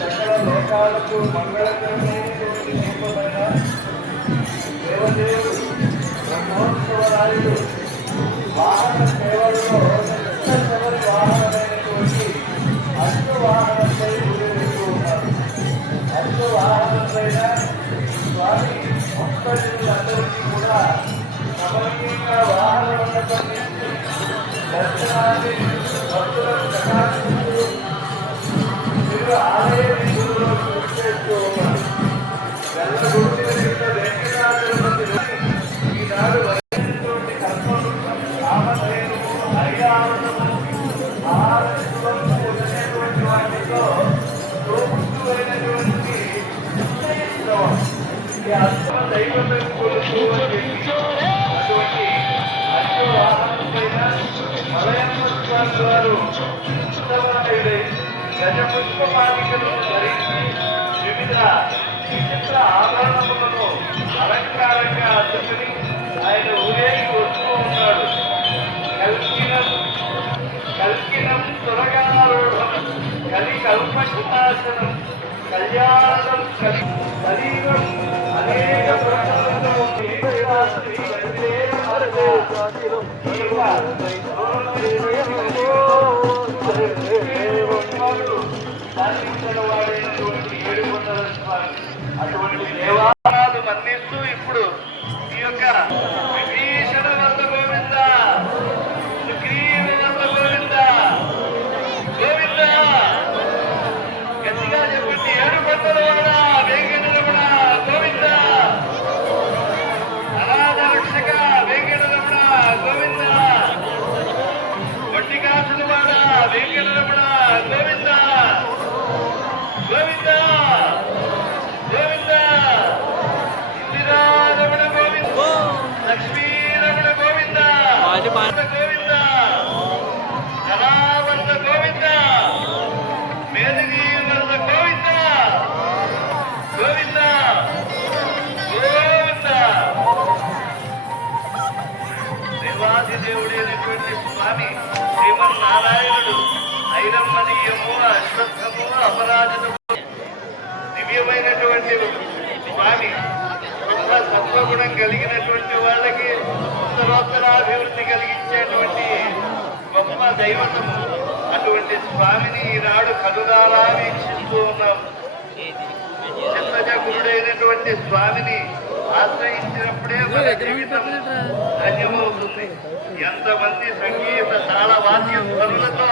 సకల లోకాలకు మంగళకరమైనటువంటి దీపమైన దేవదేవుడు బ్రహ్మోత్సవరాయుడు వాహన సేవలలో చివరి వాహనమైనటువంటి అశ్వవాహనంపై ఊరేగుతూ ఉన్నారు. అశ్వవాహనంపైన స్వామి భక్తులందరికీ కూడా సమయంగా వాహన మండపం దర్శనాన్ని భక్తులను ప్రకాశిస్తూ మీరు ఆలయ నిధుల్లో కృషి చేస్తూ ఉన్నారు. వెల్లగొట్టిన వెంకటాచలపతి ఈనాడు వచ్చినటువంటి కర్మలు రామధేనుము హరియావనము మహారాష్ట్రము వచ్చినటువంటి వాటితో తోపుతున్నటువంటి ఈ అశ్వ దైవతం కొలుసు అటువంటి అశ్వవాహనం పైన మలయమ్మ స్వామి వారు ఉత్తమాయుడై గజ పుష్పమాలికలను ధరించి వివిధ చిత్ర ఆభరణములను అలంకారంగా అద్దుకుని ఆయన ఊరేగి వస్తూ ఉన్నాడు. కల్కినం తురగారూఢం కలి కల్పనాశనం కళ్యాణం శరీరం అనేక ప్రశ్నలతో సాధించినవాడైనటువంటి 700 స్వామి అటువంటి దేవాలయాలు మన్నిస్తూ ఇప్పుడు ఈ యొక్క విభీషణ వద్ద గోవింద సుగ్రీవ వద్ద గోవింద గోవింద గట్టిగా చెప్పండి. 7 కొండలవాడ వెంకటరమణ గోవింద అనాథ రక్షక వెంకటరమణ గోవింద వడ్డికాసులవాడ వెంకటరమణ గోవింద గోవింద గోవింద ఇందిరారమణ గోవింద లక్ష్మీరమణ గోవింద గోవింద కళావర్ణ గోవింద మేధగీవర్ణ గోవింద గోవింద గోవింద దేవాదిదేవుడైనటువంటి స్వామి శ్రీమన్నారాయణుడు ఐరమ్మదీయము అశ్వత్థము అపరాజితము దివ్యమైనటువంటి స్వామి సత్వగుణం కలిగినటువంటి వాళ్ళకి ఉత్తరోత్తరాభివృద్ధి కలిగించేటువంటి గొప్ప దైవతము. అటువంటి స్వామిని ఈనాడు కనులారా వీక్షిస్తూ ఉన్నాం. చిత్తజగురుడైనటువంటి స్వామిని ఆశ్రయించినప్పుడే మన జీవితం ధన్యమవుతుంది. ఎంతమంది సంగీత తాళ వాద్య ధ్వనులతో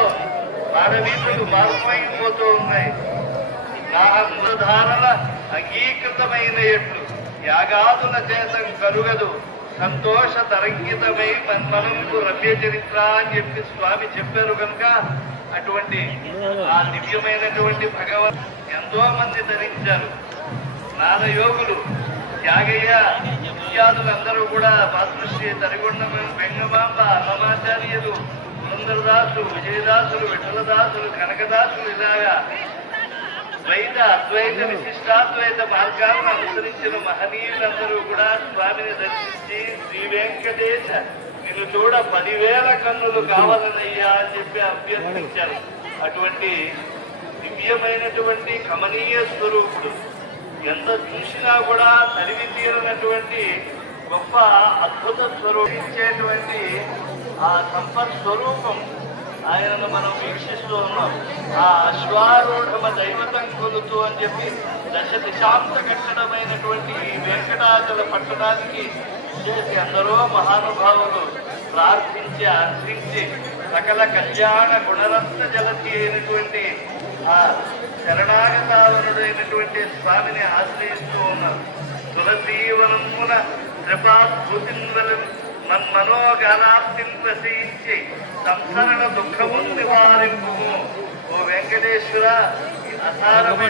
పాడవీతులు మారుమైపోతూ ఉన్నాయి. నాహంధారణ అంగీకృతమైన ఎట్లు యాగాదుల చేతం కరుగదు సంతోష తరంగితమై మన్మనంకు రమ్య చరిత్ర అని చెప్పి స్వామి చెప్పారు కనుక అటువంటి ఆ దివ్యమైనటువంటి భగవన్ ఎంతో మంది ధరించారు. నాదయోగులు త్యాగయ్య ఇత్యాదులందరూ కూడా మాతృశ్రీ తరిగొండ వెంగమాంబ అన్నమాచార్యులు పురంధరదాసులు విజయదాసులు విఠలదాసులు కనకదాసులు ఇలాగా ద్వైత అద్వైత విశిష్టాద్వైత మార్గాలను అనుసరించిన మహనీయులందరూ కూడా స్వామిని దర్శించి శ్రీ వెంకటేశ నిన్ను చూడ 10,000 కన్నులు కావాలనయ్యా అని చెప్పి అభ్యర్థించారు. అటువంటి దివ్యమైనటువంటి కమనీయ స్వరూపుడు ఎంత చూసినా కూడా తరివి తీరనటువంటి గొప్ప అద్భుత స్వరూపించేటువంటి ఆ సంపత్ స్వరూపం ఆయనను మనం వీక్షిస్తూ ఉన్నాం. ఆ అశ్వారూఢమ దైవతం కొలుతూ అని చెప్పి దశాంత కట్టడమైనటువంటి ఈ వెంకటాచల పట్టణానికి చేసి అందరూ మహానుభావులు ప్రార్థించి ఆశ్రయించి సకల కళ్యాణ గుణరత్న జలతి అయినటువంటి ఆ శరణాగతావరుడైనటువంటి స్వామిని ఆశ్రయిస్తూ ఉన్నారు. తులసీవనమున కృపాభూతిందలం మన్మనోగానాప్తిని ప్రసయించి సంసరణ దుఃఖము నివారింపు. ఓ వెంకటేశ్వర అసారమైన